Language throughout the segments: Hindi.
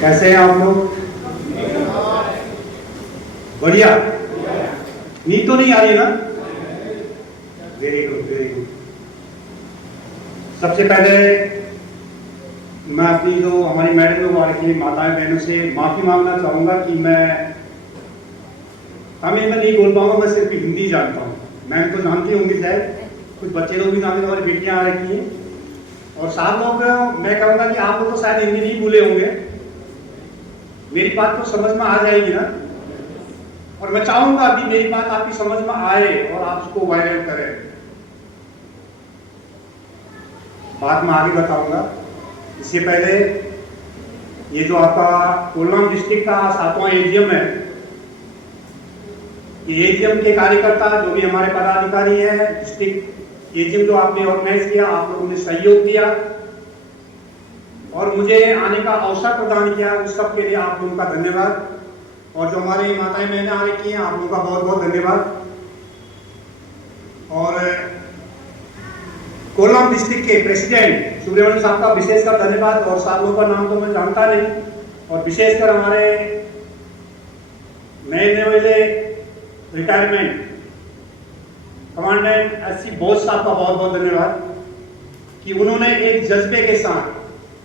कैसे हैं आप लोग? बढ़िया। नींद तो नहीं आ रही ना? Very good, very good. सबसे पहले मैं अपनी जो हमारी मैडम लोग आ रही माताएं बहनों से माफी मांगना चाहूंगा कि मैं तमिल में नहीं बोल पाऊंगा, मैं सिर्फ हिंदी जानता हूँ। मैम तो जानती होंगी शायद, कुछ बच्चे लोग भी जानते, हमारी बेटियां आ रखी हैं और सात लोग। मैं कहूँगा कि आप लोग तो शायद हिंदी नहीं भूले होंगे, मेरी बात तो समझ में आ जाएगी ना? और मैं चाहूंगा कि मेरी बात आपकी समझ में आए और आप उसको वायरल करें। बात मैं आगे बताऊंगा। इससे पहले ये जो आपका कोल्लम डिस्ट्रिक्ट का 7वां एजीएम है, ये एजीएम के कार्यकर्ता जो भी हमारे पदाधिकारी हैं, डिस्ट्रिक्ट एजीएम जो आपने ऑर्गेनाइज किया, आप लोगों ने सहयोग दिया और मुझे आने का अवसर प्रदान किया, उस सब के लिए आप लोगों का धन्यवाद। और जो हमारे माताएं बहनें आ रखी हैं, आप लोगों का बहुत बहुत धन्यवाद। और कोल्लम डिस्ट्रिक्ट के प्रेसिडेंट सुब्रमण्यम साहब का विशेषकर धन्यवाद। और सात लोगों का नाम तो मैं जानता नहीं, और विशेषकर हमारे नए वाले रिटायरमेंट कमांडेंट एससी बोस साहब का बहुत बहुत धन्यवाद कि उन्होंने एक जज्बे के साथ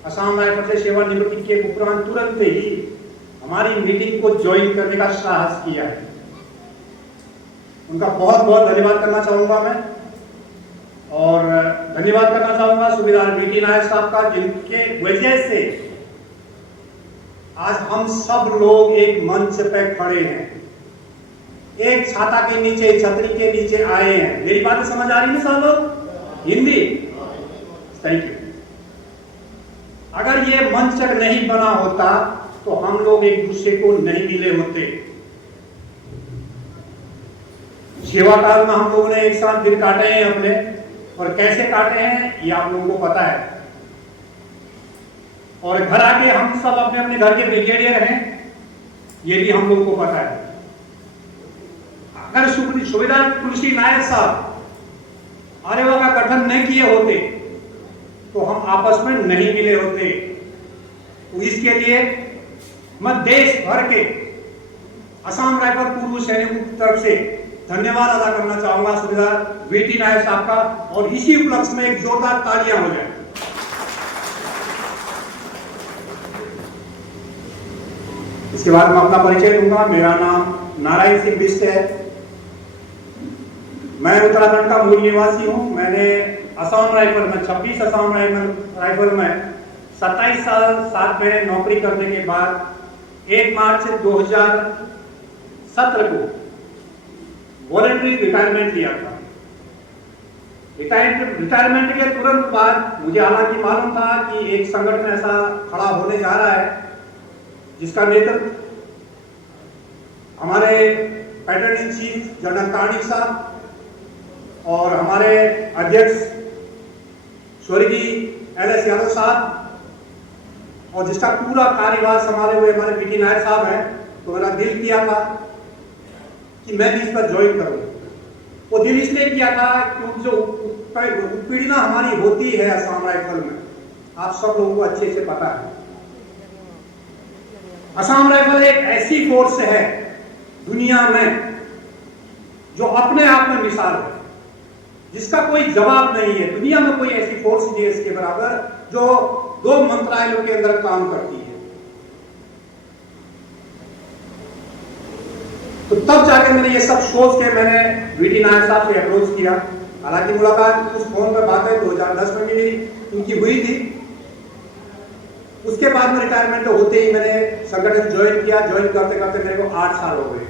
असम राइफल से सेवानिवृत्ति के उपरांत तुरंत ही हमारी मीटिंग को ज्वाइन करने का साहस किया है। उनका बहुत बहुत धन्यवाद करना चाहूंगा मैं। और धन्यवाद करना चाहूंगा सूबेदार बीटी नायक साहब का, जिनके वजह से आज हम सब लोग एक मंच पे खड़े हैं, एक छाता के नीचे, छतरी के नीचे आए हैं। मेरी बातें समझ आ रही है सब लोग? हिंदी? Thank you. अगर ये मंच नहीं बना होता तो हम लोग एक दूसरे को नहीं मिले होते। सेवा काल में हम लोगों ने एक साथ दिन काटे हैं अपने, और कैसे काटे हैं ये आप लोगों को पता है। और घर आके हम सब अपने अपने घर के ब्रिगेडियर हैं, ये भी हम लोगों को पता है। अगर सूबेदार तुलसी नायक साहब आर्यवा का गठन नहीं किए होते तो हम आपस में नहीं मिले होते। तो इसके लिए मैं देश भर के असम राइफल पूर्व सैनिकों की तरफ से धन्यवाद अदा करना चाहूंगा सूबेदार बीटी नायक साहब का, और इसी उपलक्ष्य में एक जोरदार तालियां हो जाए। इसके बाद मैं अपना परिचय दूंगा। मेरा नाम नारायण सिंह बिष्ट है। मैं उत्तराखंड का मूल निवासी हूं। मैंने असम राइफल में 26 असम राइफल में 27 साल साथ में नौकरी करने के बाद 1 मार्च 2017 को वॉलंटरी रिटायरमेंट लिया था। रिटायरमेंट के तुरंत बाद मुझे हालांकि मालूम था कि एक संगठन ऐसा खड़ा होने जा रहा है जिसका नेतृत्व हमारे पैटर्न इन चीफ जनरल तानिक साहब और हमारे अध्यक्ष स्वर्गीय LS यादव साहब, और जिसका पूरा कार्यभार संभाले हुए हमारे बीटी नायक साहब हैं। तो मेरा दिल किया था कि मैं भी इस पर ज्वाइन करूं। वो दिल इसलिए किया था क्योंकि जो उत्पीड़ना हमारी होती है असम राइफल में, आप सब लोगों को अच्छे से पता है। असम राइफल एक ऐसी फोर्स है दुनिया में जो अपने आप में मिसाल है, जिसका कोई जवाब नहीं है। दुनिया में कोई ऐसी फोर्स नहीं है इसके बराबर जो 2 मंत्रालयों के अंदर काम करती है। तो तब जाके मैंने ये सब सोच के मैंने बीटी नायक साहब से अप्रोच किया। हालांकि मुलाकात उस फोन पर बात है 2010 में भी मेरी उनकी हुई थी। उसके बाद में रिटायरमेंट होते ही मैंने संगठन ज्वाइन किया। ज्वाइन करते करते मेरे को 8 साल हो गए।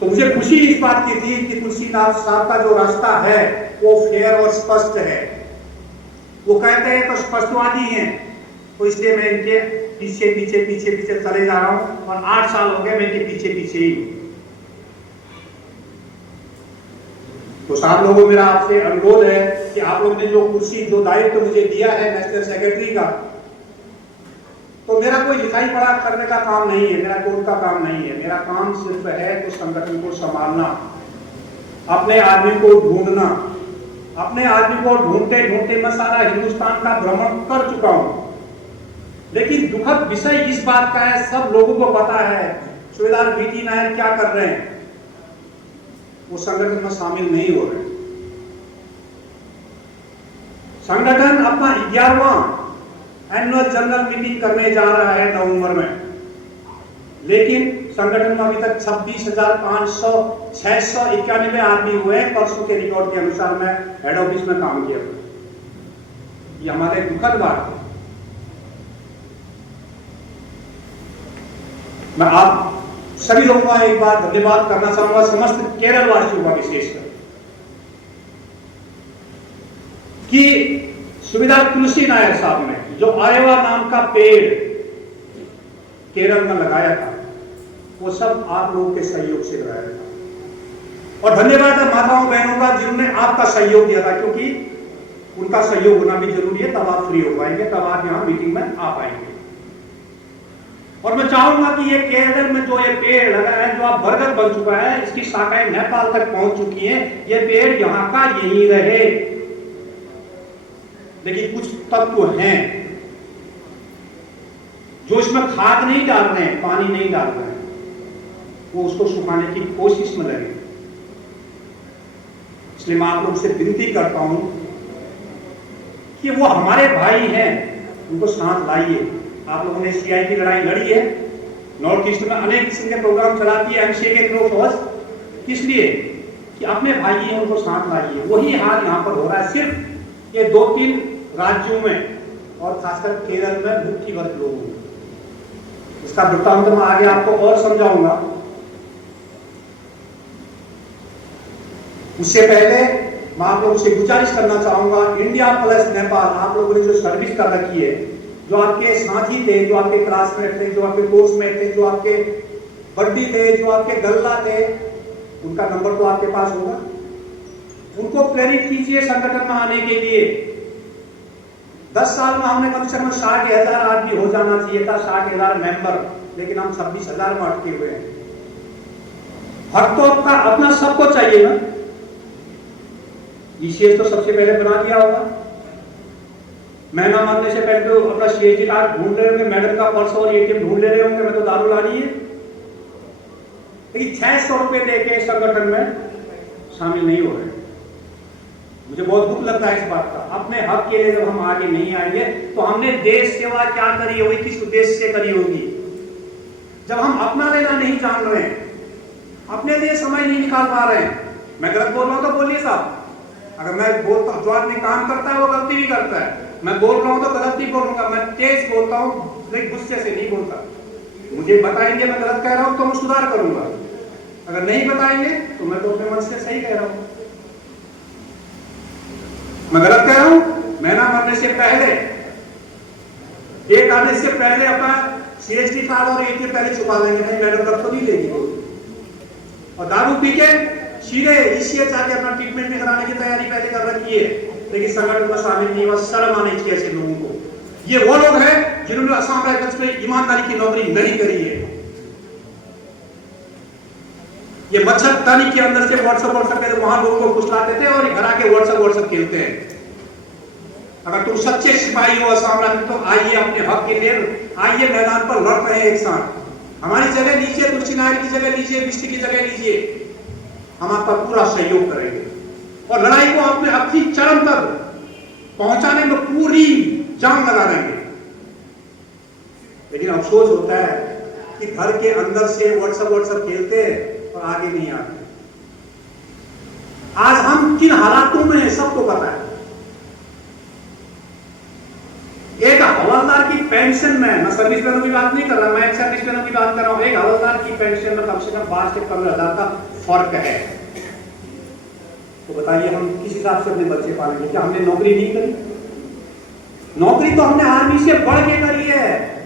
तो मुझे खुशी इस बात की थी कि तुलसीनाथ साहब का जो रास्ता है वो फेयर और स्पष्ट है। वो कहते हैं तो स्पष्टवादी हैं, तो इसलिए मैं इनके पीछे पीछे पीछे पीछे चले जा रहा हूं, और 8 साल हो गए मैं इनके पीछे पीछे ही हूं। तो साहब लोगों मेरा आपसे अनुरोध है कि आप लोग ने जो कुर्सी, जो दायित्व मुझे दिया है नेशनल सेक्रेटरी का, तो मेरा कोई लिखाई पढ़ा करने का काम नहीं है, मेरा कोर्ट का काम नहीं है। मेरा काम सिर्फ है तो संगठन को संभालना, अपने आदमी को ढूंढना। अपने आदमी को ढूंढते ढूंढते मैं सारा हिंदुस्तान का भ्रमण कर चुका हूं। लेकिन दुखद विषय इस बात का है, सब लोगों को पता है सूबेदार बीटी नायर क्या कर रहे हैं, वो संगठन में शामिल नहीं हो रहे। संगठन अपना 11वां एनुअल जनरल मीटिंग करने जा रहा है नवंबर में, लेकिन संगठन में अभी तक 26,691 आदमी हुए हैं परसों के रिकॉर्ड के अनुसार। मैं हेड ऑफिस में काम किया, ये हमारे दुखद बात है। मैं आप सभी लोगों का एक बार धन्यवाद करना चाहूंगा, समस्त केरल वासियों का विशेषकर, कि सूबेदार तुलसी नायर साहब ने जो आरेवा नाम का पेड़ केरल में लगाया था, वो सब आप लोगों के सहयोग से लगाया था। और धन्यवाद है माताओं बहनों का जिन्होंने आपका सहयोग दिया था, क्योंकि उनका सहयोग होना भी जरूरी है, तब आप फ्री हो पाएंगे, तब आप यहाँ मीटिंग में आ पाएंगे। और मैं चाहूंगा कि ये केरल में जो ये पेड़ लगा है, जो आप बरगद बन चुका है, इसकी शाखाएं नेपाल तक पहुंच चुकी हैं, ये पेड़ यहाँ का यहीं रहे। लेकिन कुछ तत्व हैं जो इसमें खाद नहीं डाल रहे हैं, पानी नहीं डाल रहे हैं, वो उसको सुखाने की कोशिश में लगे। इसलिए मैं आप लोग से विनती करता हूं कि वो हमारे भाई हैं, उनको साथ लाइए। आप लोगों ने सीआई की लड़ाई लड़ी है, नॉर्थ ईस्ट में अनेक किस्म के प्रोग्राम चलाती है एमसीए के थ्रू फौज, इसलिए कि अपने भाई हैं उनको साथ लाइए। वही हाल यहाँ पर हो रहा है, सिर्फ ये 2-3 राज्यों में और खासकर केरल में मुख्य वर्ग लोगों में। इसका वृत्तांत मैं आगे आपको और समझाऊंगा। उससे पहले मैं आप लोगों से गुजारिश करना चाहूंगा, इंडिया प्लस नेपाल आप लोगों ने जो सर्विस कर रखी है, जो आपके साथी थे, जो आपके क्लासमेट थे, जो आपके कोर्समेट थे, जो आपके बड्डी थे, जो आपके गल्ला थे, उनका नंबर तो आपके पास होगा। उनको प्रेरित कीजिए संगठन में आने के लिए। 10 साल में हमने कम से कम 60,000 आदमी हो जाना चाहिए था, 60,000 मेंबर, लेकिन हम 26,000 में अटके हुए हैं। हक तो आपका अपना सबको चाहिए ना। ईसीएस तो सबसे पहले बना दिया होगा, महीना मारने से पहले तो अपना सीएसजी कार्ड ढूंढ रहे होंगे, मैडम का पर्स और एटीएम ढूंढ ले रहे होंगे, मैं तो दारू लानी है। लेकिन 600 रुपए देके संगठन में शामिल नहीं हो रहे। मुझे बहुत दुख लगता है इस बात का। अपने हक के लिए जब हम आगे नहीं आएंगे तो हमने देश सेवा क्या करी होगी, किस उद्देश्य से करी होगी। जब हम अपना लेना नहीं जान रहे हैं, अपने लिए समय नहीं निकाल पा रहे हैं। मैं गलत बोल रहा हूं तो बोलिए साहब, अगर मैं बोलता जो आदमी काम करता है वो गलती भी करता है, मैं बोल रहा हूं तो गलत नहीं बोलूंगा, मैं तेज बोलता हूं लेकिन गुस्से से नहीं बोलता। मुझे बताएंगे मैं गलत कह रहा हूं तो मैं सुधार करूंगा, अगर नहीं बताएंगे तो मैं तो अपने मन से सही कह रहा हूं। मैं गलत कह रहा हूं, महीना मरने से पहले, एक आने से पहले अपना सीएसटी कार्ड और एटीएम पहले छुपा लेंगे, नहीं मैडम तब तो नहीं लेगी। और दारू पी के सीधे ईसीएस जाके अपना ट्रीटमेंट भी कराने की तैयारी पहले कर रखी है, लेकिन संगठन में शामिल नहीं हुआ। शर्म आनी चाहिए ऐसे लोगों को। ये वो लोग हैं जिन्होंने असम राइफल्स में ईमानदारी की नौकरी नहीं करी है। ये मच्छरदानी के अंदर से व्हाट्सएप पे वहां लोगों को फुसलाते थे और घर आके व्हाट्सएप खेलते हैं। अगर तुम सच्चे सिपाही हो असम राइफल तो आइए अपने हक के लिए, आइए मैदान पर लड़ रहे हैं एक साथ। हमारी जगह लीजिए, तुलसी नायर की जगह लीजिए, बिस्टी की जगह लीजिए, हम आपका पूरा सहयोग करेंगे और लड़ाई को अपने अपनी चरम तक पहुंचाने में पूरी जान लगा देंगे। लेकिन अफसोस होता है कि घर के अंदर से व्हाट्सएप खेलते हैं और आगे नहीं आते। आज हम किन हालातों में हैं सबको पता है। एक हवलदार की पेंशन में, मैं सर्विस मैनों की बात नहीं कर रहा, मैं सर्विस मैनों की बात कर रहा हूं, एक हवलदार की पेंशन में कम से कम 12 से 15,000 का फर्क है। तो बताइए हम किस हिसाब से अपने बच्चे पालेंगे? क्या हमने नौकरी नहीं करी? नौकरी तो हमने आर्मी से बढ़ के करी है।